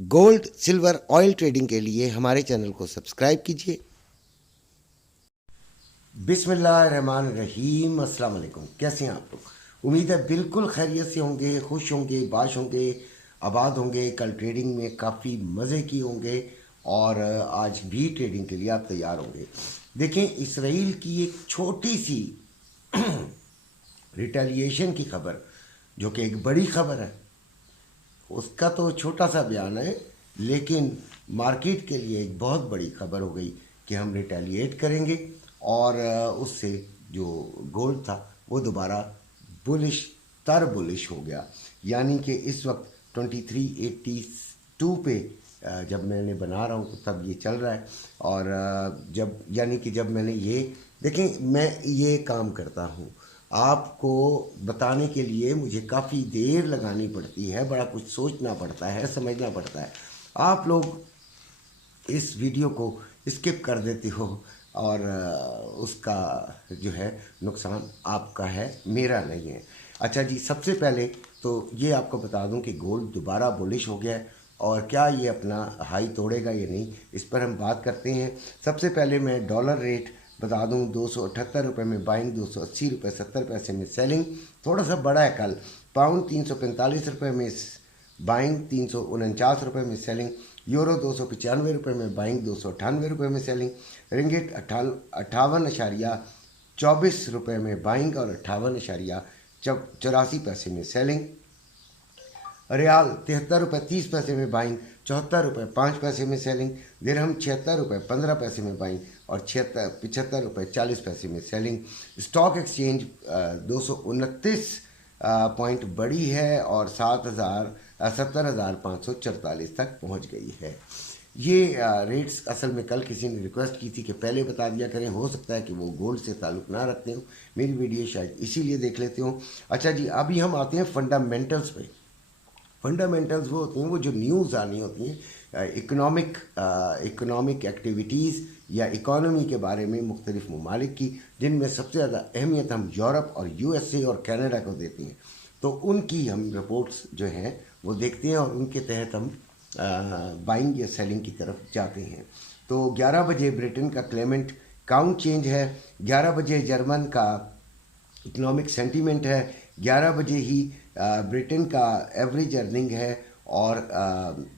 Gold silver oil trading के लिए हमारे चैनल को सब्सक्राइब कीजिए। बिस्मिल्लाहिर्रहमानिर्रहीम। अस्सलाम वालेकुम। कैसे हैं आप लोग? उम्मीद है बिल्कुल खैरियत से होंगे, खुश होंगे, बाश होंगे, आबाद होंगे। कल ट्रेडिंग में काफ़ी मज़े की होंगे और आज भी ट्रेडिंग के लिए आप तैयार होंगे। देखें, इसराइल की एक छोटी सी रिटेलिएशन की खबर, जो कि एक बड़ी खबर है, उसका तो छोटा सा बयान है, लेकिन मार्केट के लिए एक बहुत बड़ी खबर हो गई कि हम रिटेलिएट करेंगे और उससे जो गोल्ड था वो दोबारा बुलिश बुलिश हो गया। यानी कि इस वक्त 2382 पे जब मैंने बना रहा हूँ तो तब ये चल रहा है। और जब यानी कि जब मैंने ये देखें, मैं ये काम करता हूँ आपको बताने के लिए, मुझे काफ़ी देर लगानी पड़ती है, बड़ा कुछ सोचना पड़ता है, समझना पड़ता है। आप लोग इस वीडियो को स्किप कर देते हो और उसका जो है नुकसान आपका है, मेरा नहीं है। अच्छा जी, सबसे पहले तो ये आपको बता दूं कि गोल्ड दोबारा बुलिश हो गया है और क्या ये अपना हाई तोड़ेगा या नहीं, इस पर हम बात करते हैं। सबसे पहले मैं डॉलर रेट बता दूं, 278 रुपये में बाइंग, 280 रुपये 70 पैसे में सेलिंग। थोड़ा सा बड़ा है कल। पाउंड 345 रुपये में बाइंग, 349 रुपये में सेलिंग। यूरो 295 रुपये में बाइंग, 298 रुपये में सेलिंग। रिंगिट 58.24 रुपये में बाइंग और 58.84 में सेलिंग। रियाल 73 रुपये 30 पैसे में बाइंग, 74 रुपये 5 पैसे में सेलिंग। दिरहम 76 रुपये 15 पैसे में बाइंग और 75 रुपये 40 पैसे में सेलिंग। स्टॉक एक्सचेंज 229 पॉइंट बढ़ी है और 70,544 तक पहुंच गई है। ये रेट्स असल में कल किसी ने रिक्वेस्ट की थी कि पहले बता दिया करें, हो सकता है कि वो गोल्ड से ताल्लुक़ ना रखते हो, मेरी वीडियो शायद इसीलिए देख लेते हो। अच्छा जी, अभी हम आते हैं फंडामेंटल्स पे। फंडामेंटल्स वो होती हैं, वो जो न्यूज़ आनी होती हैं इकोनॉमिक एक्टिविटीज़ या इकॉनमी के बारे में मुख्तलिफ ममालिक की, जिनमें सबसे ज़्यादा अहमियत हम यूरोप और यूएसए और कनाडा को देते हैं। तो उनकी हम रिपोर्ट्स जो हैं वो देखते हैं और उनके तहत हम बाइंग या सेलिंग की तरफ जाते हैं। तो 11 बजे ब्रिटेन का क्लेमेंट काउंट चेंज है, 11 बजे जर्मन का इकोनॉमिक सेंटीमेंट है, 11 बजे ही ब्रिटेन का एवरेज अर्निंग है और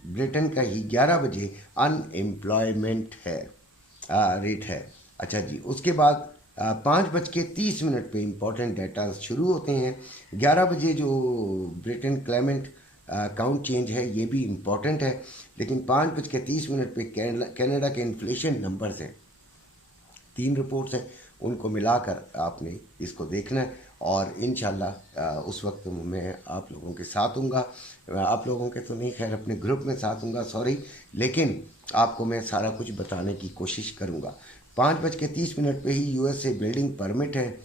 ब्रिटेन का ही 11 बजे अनएम्प्लॉयमेंट है रेट है। अच्छा जी, उसके बाद 5:30 पे इम्पोर्टेंट डाटा शुरू होते हैं। 11 बजे जो ब्रिटेन क्लेमेंट काउंट चेंज है ये भी इम्पोर्टेंट है, लेकिन 5:30 पे कनाडा के इन्फ्लेशन नंबर्स हैं। 3 रिपोर्ट्स हैं, उनको मिलाकर आपने इसको देखना है और इंशाल्लाह उस वक्त मैं आप लोगों के साथ हूँगा। आप लोगों के तो नहीं, खैर अपने ग्रुप में साथ हूँगा, सॉरी, लेकिन आपको मैं सारा कुछ बताने की कोशिश करूँगा। 5:30 पे ही यूएसए बिल्डिंग परमिट है,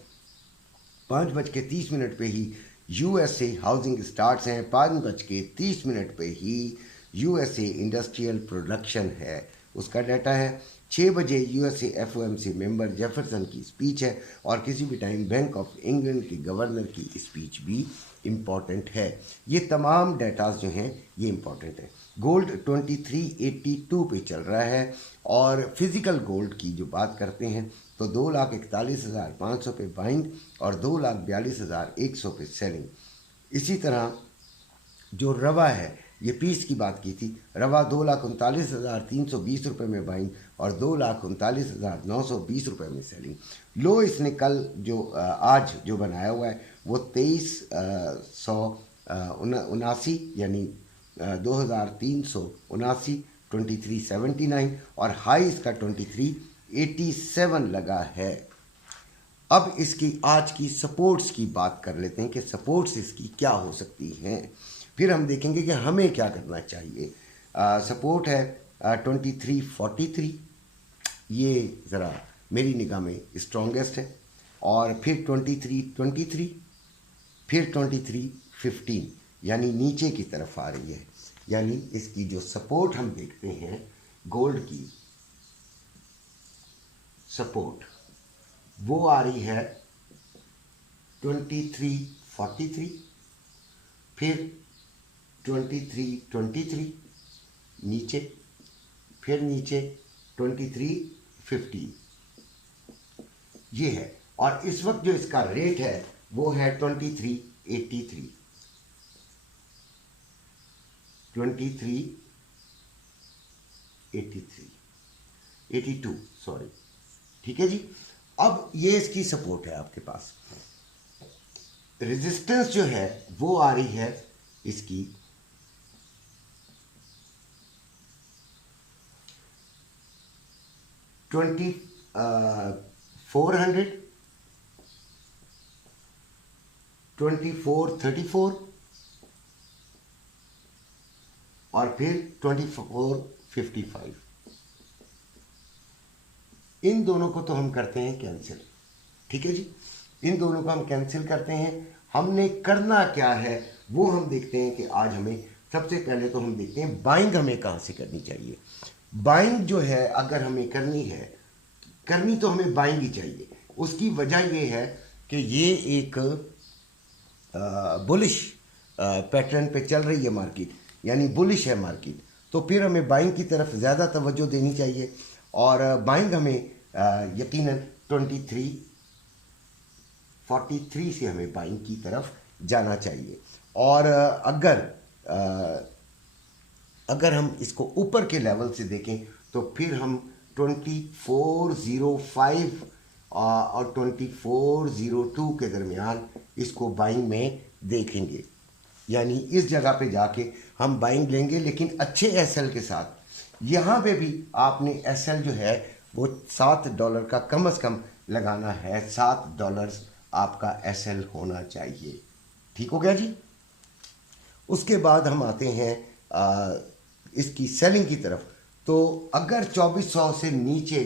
5:30 पे ही यूएसए हाउसिंग स्टार्ट्स हैं, 5:30 पे ही यूएसए इंडस्ट्रियल प्रोडक्शन है, उसका डाटा है। 6 बजे यूएसए एफओएमसी मेंबर जेफरसन की स्पीच है और किसी भी टाइम बैंक ऑफ इंग्लैंड के गवर्नर की स्पीच भी इम्पॉर्टेंट है। ये तमाम डाटाज जो हैं ये इम्पॉर्टेंट है। गोल्ड 2382 पे चल रहा है और फिज़िकल गोल्ड की जो बात करते हैं तो 2,41,500 पे बाइंग और 2,42,100 पे सेलिंग। इसी तरह जो रवा है, ये पीस की बात की थी, रवा 2,39,320 में बाइंग और 2,39,920 में सेलिंग। लो इसने कल जो आज जो बनाया हुआ है वो 2379 यानी 2,379 2379 और हाई इसका 2387 लगा है। अब इसकी आज की सपोर्ट्स की बात कर लेते हैं कि सपोर्ट्स इसकी क्या हो सकती हैं, फिर हम देखेंगे कि हमें क्या करना चाहिए। सपोर्ट है 2343, ये ज़रा मेरी निगाह में स्ट्रॉन्गेस्ट है, और फिर 2323, फिर 2315 यानी नीचे की तरफ आ रही है। यानी इसकी जो सपोर्ट हम देखते हैं, गोल्ड की सपोर्ट वो आ रही है 2343, फिर 2323, नीचे, फिर नीचे 23.50 ये है। और इस वक्त जो इसका रेट है वो है 23.83 82 सॉरी, ठीक है जी। अब ये इसकी सपोर्ट है आपके पास। रेजिस्टेंस जो है वो आ रही है इसकी 400, 2434 और फिर 2455। इन दोनों को तो हम करते हैं कैंसिल, ठीक है जी। इन दोनों को हम कैंसिल करते हैं। हमने करना क्या है वो हम देखते हैं कि आज हमें सबसे पहले तो हम देखते हैं बाइंग हमें कहाँ से करनी चाहिए। बाइंग जो है अगर हमें करनी तो हमें बाइंग ही चाहिए। उसकी वजह ये है कि ये एक बुलिश पैटर्न पे चल रही है मार्केट, यानी बुलिश है मार्केट, तो फिर हमें बाइंग की तरफ ज़्यादा तवज्जो देनी चाहिए। और बाइंग हमें यकीनन 23.43 से हमें बाइंग की तरफ जाना चाहिए। और अगर हम इसको ऊपर के लेवल से देखें तो फिर हम 2405 और 2402 के दरमियान इसको बाइंग में देखेंगे, यानी इस जगह पे जाके हम बाइंग लेंगे, लेकिन अच्छे एसएल के साथ। यहाँ पे भी आपने एसएल जो है वो $7 का कम से कम लगाना है। $7 आपका एसएल होना चाहिए, ठीक हो गया जी। उसके बाद हम आते हैं इसकी सेलिंग की तरफ। तो अगर 2400 से नीचे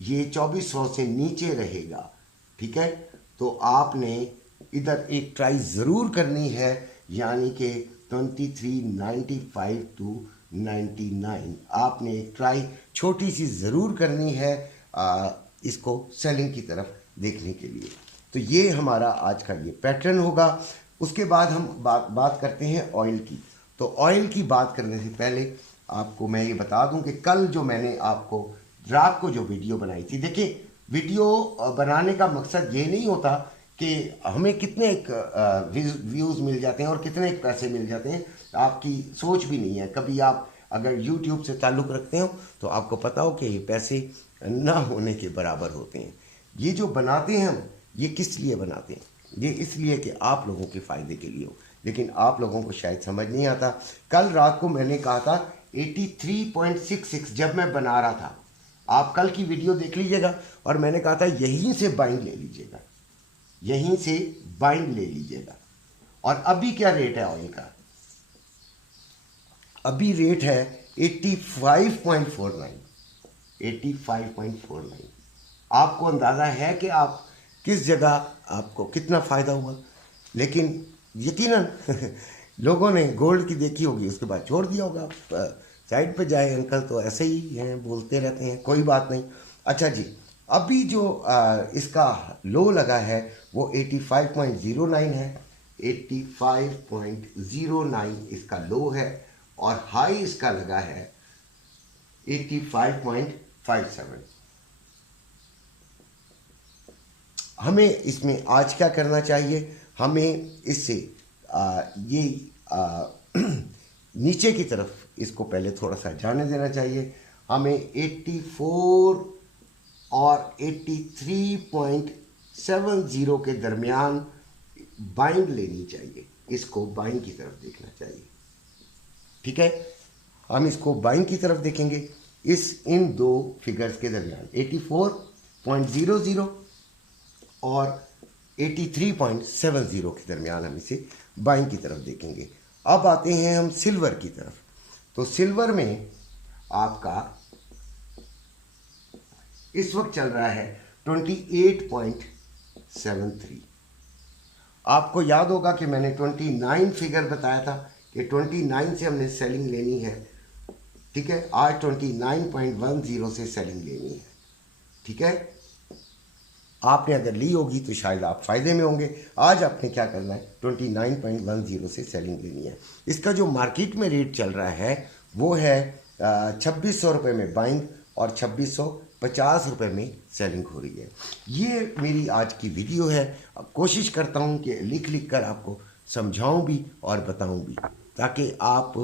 ये 2400 से नीचे रहेगा, ठीक है, तो आपने इधर एक ट्राई ज़रूर करनी है, यानी कि 2395 to 99 आपने एक ट्राई छोटी सी ज़रूर करनी है इसको सेलिंग की तरफ देखने के लिए। तो ये हमारा आज का ये पैटर्न होगा। उसके बाद हम बात करते हैं ऑयल की। तो ऑयल की बात करने से पहले आपको मैं ये बता दूं कि कल जो मैंने आपको रात को जो वीडियो बनाई थी, देखिए वीडियो बनाने का मकसद ये नहीं होता कि हमें कितने व्यूज़ मिल जाते हैं और कितने पैसे मिल जाते हैं, आपकी सोच भी नहीं है। कभी आप अगर YouTube से ताल्लुक़ रखते हो तो आपको पता हो कि ये पैसे ना होने के बराबर होते हैं। ये जो बनाते हैं हम, ये किस लिए बनाते हैं? ये इसलिए कि आप लोगों के फ़ायदे के लिए हो, लेकिन आप लोगों को शायद समझ नहीं आता। कल रात को मैंने कहा था 83.66 जब मैं बना रहा था, आप कल की वीडियो देख लीजिएगा, और मैंने कहा था यहीं से बाइंग ले लीजिएगा, यहीं से बाइंग ले लीजिएगा। और अभी क्या रेट है ऑयल का? अभी रेट है 85.49। 85.49। आपको अंदाज़ा है कि आप किस जगह आपको कितना फ़ायदा हुआ। लेकिन यकीनन लोगों ने गोल्ड की देखी होगी, उसके बाद छोड़ दिया होगा, साइड पे जाए अंकल तो ऐसे ही हैं, बोलते रहते हैं, कोई बात नहीं। अच्छा जी, अभी जो इसका लो लगा है वो 85.09 है। 85.09 इसका लो है, और हाई इसका लगा है 85.57। हमें इसमें आज क्या करना चाहिए? हमें इससे नीचे की तरफ इसको पहले थोड़ा सा जाने देना चाहिए। हमें 84 और 83.70 के दरमियान बाइंग लेनी चाहिए, इसको बाइंग की तरफ देखना चाहिए, ठीक है। हम इसको बाइंग की तरफ देखेंगे इन दो फिगर्स के दरमियान, 84.00 और 83.70 के दरमियान हम इसे बाइंग की तरफ देखेंगे। अब आते हैं हम सिल्वर की तरफ। तो सिल्वर में आपका इस वक्त चल रहा है 28.73। आपको याद होगा कि मैंने 29 फिगर बताया था कि 29 से हमने सेलिंग लेनी है, ठीक है। आज 29.10 से सेलिंग लेनी है, ठीक है। आपने अगर ली होगी तो शायद आप फ़ायदे में होंगे। आज आपने क्या करना है, 29.10 से सेलिंग लेनी है। इसका जो मार्केट में रेट चल रहा है वो है 2600 रुपये में बाइंग और 2650 रुपये में सेलिंग हो रही है। ये मेरी आज की वीडियो है। अब कोशिश करता हूँ कि लिख लिख कर आपको समझाऊँ भी और बताऊँ भी, ताकि आप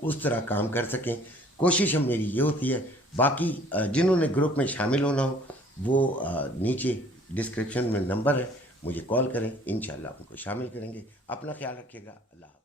उस तरह काम कर सकें। कोशिश हम मेरी ये होती है। बाकी जिन्होंने ग्रुप में शामिल होना हो वो नीचे डिस्क्रिप्शन में नंबर है, मुझे कॉल करें, इंशाल्लाह उनको शामिल करेंगे। अपना ख्याल रखिएगा। अल्लाह।